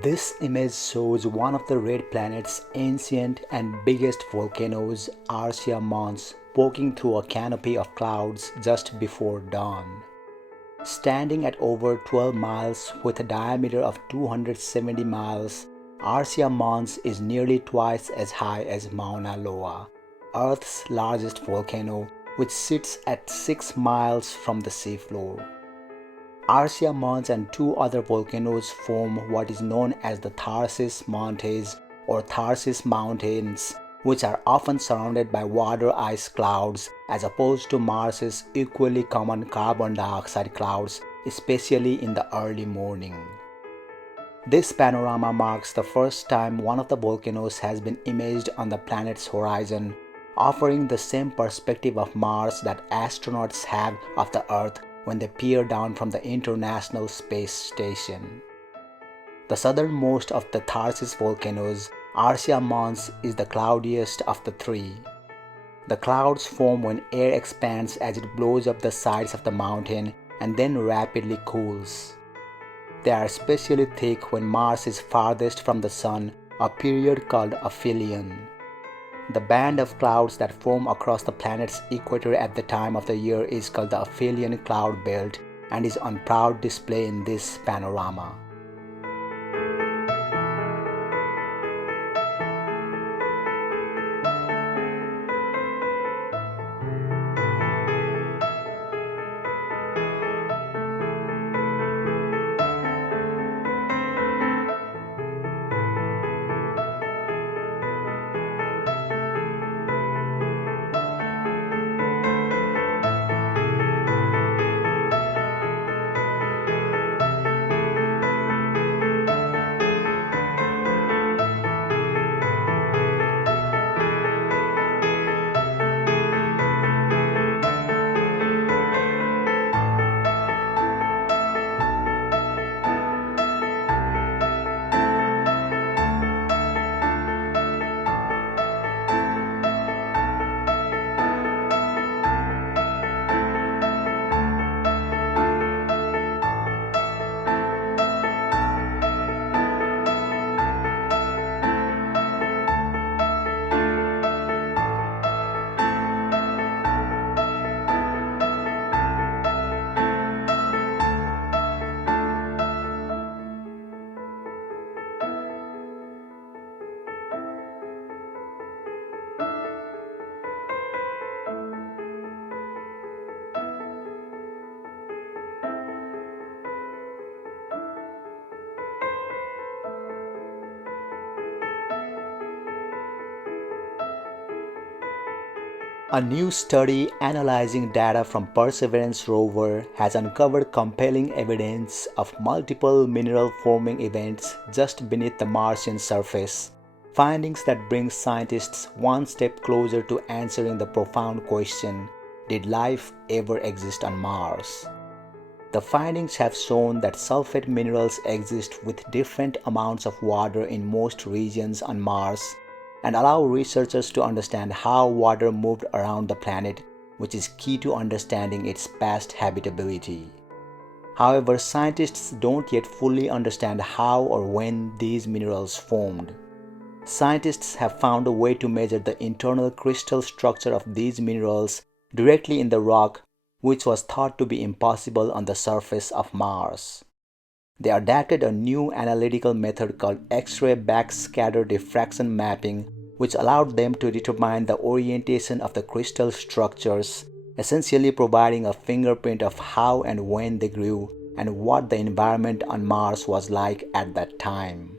This image shows one of the red planet's ancient and biggest volcanoes, Martian Mons, poking through a canopy of clouds just before dawn. Standing at over 12 miles with a diameter of 270 miles, Martian Mons is nearly twice as high as Mauna Loa, Earth's largest volcano, which sits at 6 miles from the seafloor. Martian Mons and two other volcanoes form what is known as the Tharsis Mountains or Tharsis Mountains, which are often surrounded by water ice clouds as opposed to Mars's equally common carbon dioxide clouds, especially in the early morning. This panorama marks the first time one of the volcanoes has been imaged on the planet's horizon, offering the same perspective of Mars that astronauts have of the Earth when they peer down from the International Space Station. The southernmost of the Tharsis volcanoes, Martian Mons, is the cloudiest of the three. The clouds form when air expands as it blows up the sides of the mountain and then rapidly cools. They are especially thick when Mars is farthest from the Sun, a period called aphelion. The band of clouds that form across the planet's equator at the time of the year is called the aphelion cloud belt and is on proud display in this panorama. A new study analyzing data from Perseverance rover has uncovered compelling evidence of multiple mineral-forming events just beneath the Martian surface, findings that bring scientists one step closer to answering the profound question, did life ever exist on Mars? The findings have shown that sulfate minerals exist with different amounts of water in most regions on Mars, and allow researchers to understand how water moved around the planet, which is key to understanding its past habitability. However, scientists don't yet fully understand how or when these minerals formed. Scientists have found a way to measure the internal crystal structure of these minerals directly in the rock, which was thought to be impossible on the surface of Mars. They adapted a new analytical method called X-ray backscatter diffraction mapping, which allowed them to determine the orientation of the crystal structures, essentially providing a fingerprint of how and when they grew and what the environment on Mars was like at that time.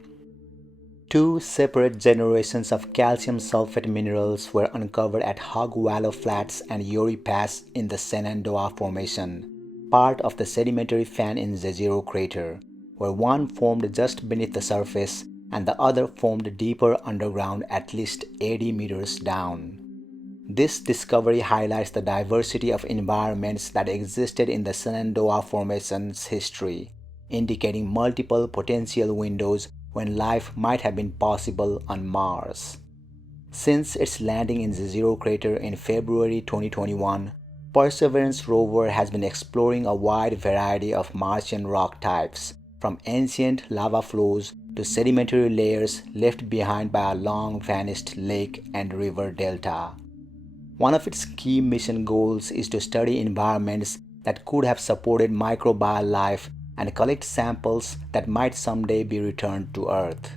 Two separate generations of calcium sulfate minerals were uncovered at Hog Wallow Flats and Yuri Pass in the Shenandoah Formation, part of the sedimentary fan in Jezero Crater, where one formed just beneath the surface and the other formed deeper underground at least 80 meters down. This discovery highlights the diversity of environments that existed in the Shenandoah Formation's history, indicating multiple potential windows when life might have been possible on Mars. Since its landing in Jezero Crater in February 2021, Perseverance rover has been exploring a wide variety of Martian rock types, from ancient lava flows to sedimentary layers left behind by a long vanished lake and river delta. One of its key mission goals is to study environments that could have supported microbial life and collect samples that might someday be returned to Earth.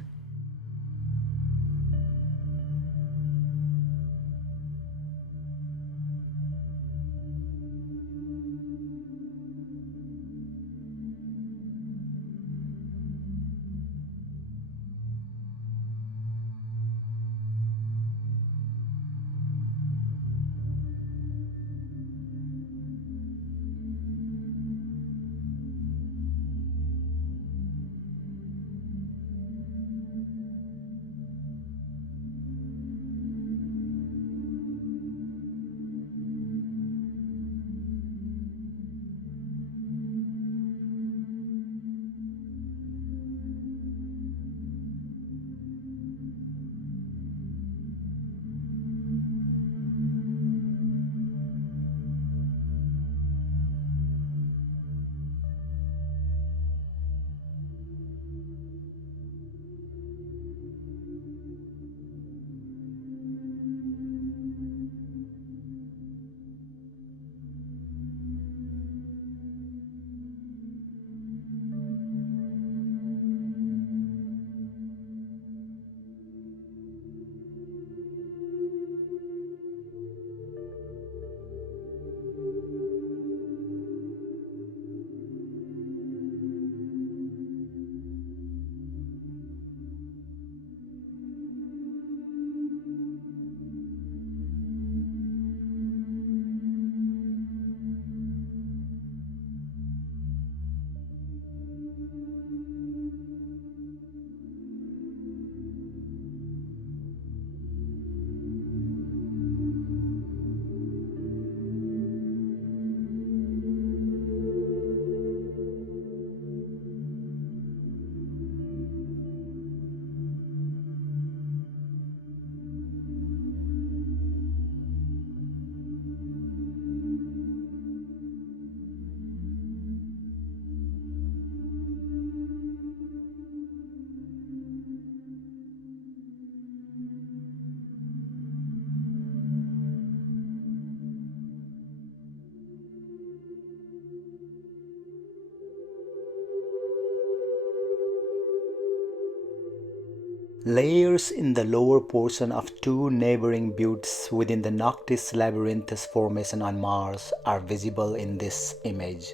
Layers in the lower portion of two neighboring buttes within the Noctis Labyrinthus formation on Mars are visible in this image.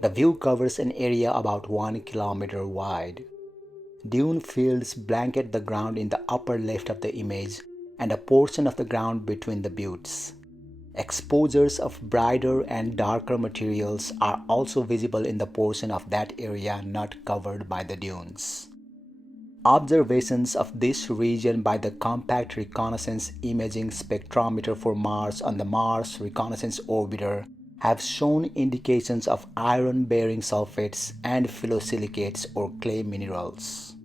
The view covers an area about 1 kilometer wide. Dune fields blanket the ground in the upper left of the image and a portion of the ground between the buttes. Exposures of brighter and darker materials are also visible in the portion of that area not covered by the dunes. Observations of this region by the Compact Reconnaissance Imaging Spectrometer for Mars on the Mars Reconnaissance Orbiter have shown indications of iron-bearing sulfates and phyllosilicates or clay minerals.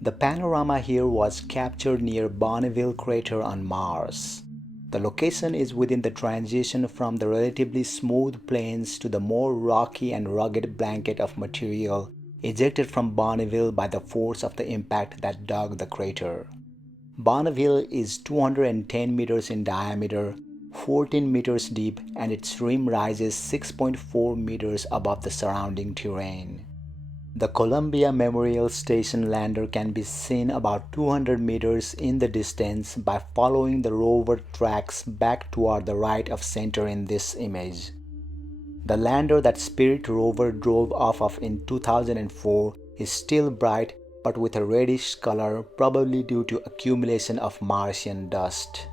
The panorama here was captured near Bonneville Crater on Mars. The location is within the transition from the relatively smooth plains to the more rocky and rugged blanket of material ejected from Bonneville by the force of the impact that dug the crater. Bonneville is 210 meters in diameter, 14 meters deep, and its rim rises 6.4 meters above the surrounding terrain. The Columbia Memorial Station lander can be seen about 200 meters in the distance by following the rover tracks back toward the right of center in this image. The lander that Spirit rover drove off of in 2004 is still bright but with a reddish color, probably due to accumulation of Martian dust.